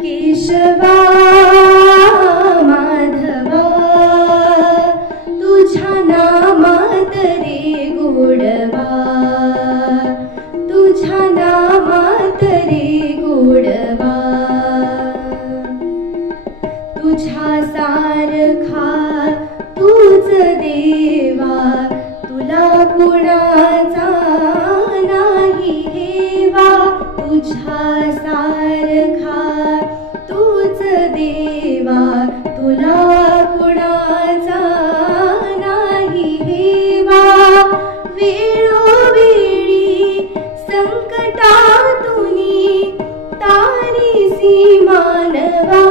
केशवा माधवा तुझ्या नामात रे गोडवा, तुझ्या नामात रे गोडवा, तुझ्या सारखा तूच देवा, तुला कुणाचा नाही हेवा, तुझ्या सारखा तूच देवा, तुला कुणाचा नाही हेवा, वेळोवेळी संकटातुनी तारीसी मानवा,